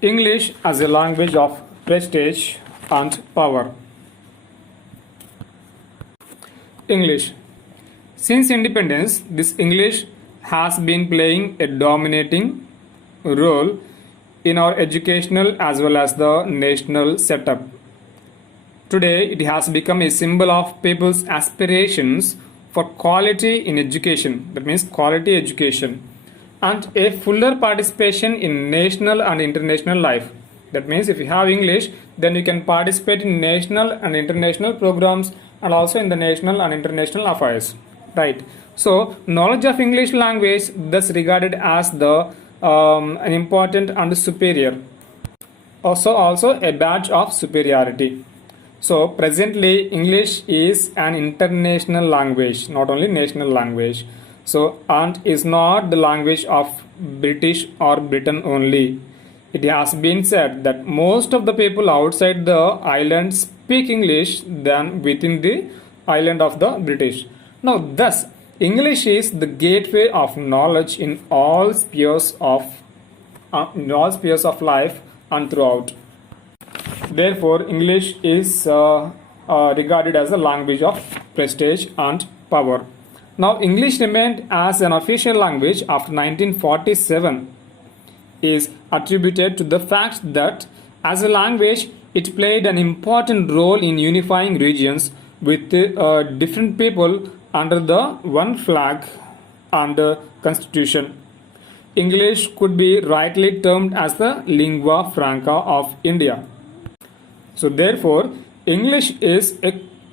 English as a language of prestige and power. English. Since independence, this English has been playing a dominating role in our educational as well as the national setup. Today, it has become a symbol of people's aspirations for quality in education, that means quality education, and a fuller participation in national and international life. That means if you have English, then you can participate in national and international programs and also in the national and international affairs. Right. So, knowledge of English language thus regarded as the an important and superior. Also a badge of superiority. So presently English is an international language, not only national language. So and is not the language of British or Britain only. It has been said that most of the people outside the island speak English than within the island of the British. Now thus English is the gateway of knowledge in all spheres of life and throughout. Therefore, English is regarded as a language of prestige and power. Now, English remained as an official language after 1947 is attributed to the fact that as a language, it played an important role in unifying regions with different people under the one flag and constitution. English could be rightly termed as the lingua franca of India. So therefore, English is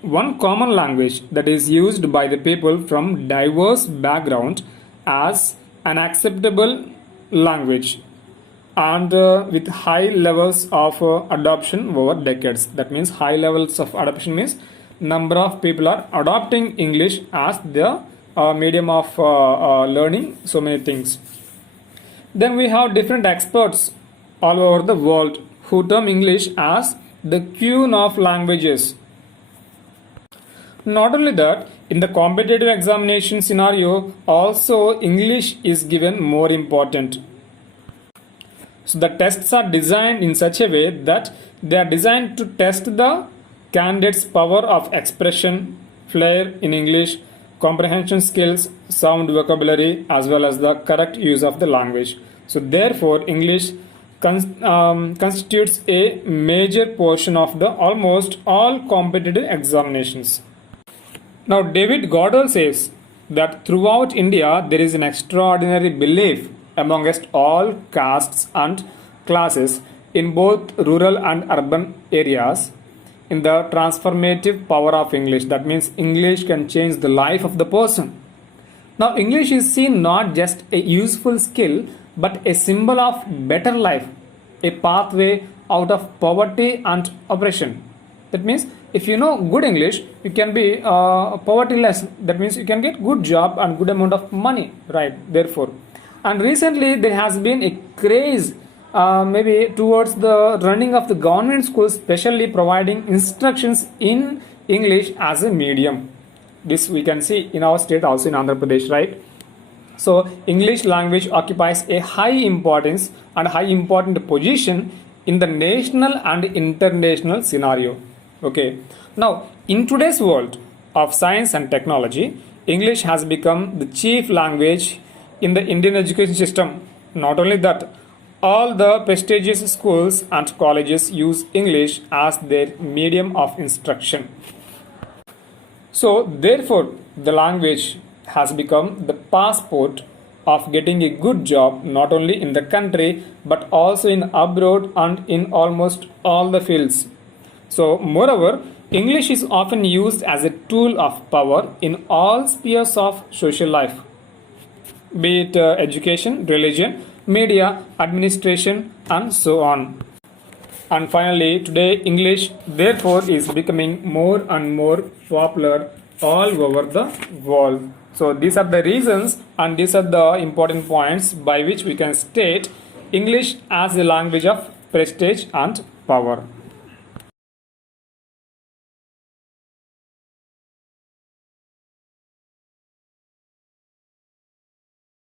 one common language that is used by the people from diverse backgrounds as an acceptable language and with high levels of adoption over decades. That means high levels of adoption means number of people are adopting English as the medium of learning so many things. Then we have different experts all over the world who term English as the queen of languages. Not only that, in the competitive examination scenario, also English is given more important. So the tests are designed in such a way that they are designed to test the candidate's power of expression, flair in English, comprehension skills, sound vocabulary, as well as the correct use of the language. So therefore, English constitutes a major portion of the almost all competitive examinations. Now, David Goddard says that throughout India there is an extraordinary belief amongst all castes and classes in both rural and urban areas in the transformative power of English. That means English can change the life of the person. Now, English is seen not just a useful skill but a symbol of better life, a pathway out of poverty and oppression. That means if you know good English, you can be povertyless. That means you can get good job and good amount of money, right? Therefore, and recently there has been a craze maybe towards the running of the government schools, especially providing instructions in English as a medium. This we can see in our state also in Andhra Pradesh, right? So English language occupies a high importance and high important position in the national and international scenario. Okay. Now, in today's world of science and technology, English has become the chief language in the Indian education system. Not only that, all the prestigious schools and colleges use English as their medium of instruction. So, therefore, the language has become the passport of getting a good job not only in the country but also in abroad and in almost all the fields. So moreover, English is often used as a tool of power in all spheres of social life, be it education, religion, media, administration, and so on. And finally, today English therefore is becoming more and more popular all over the world. So these are the reasons and these are the important points by which we can state English as a language of prestige and power.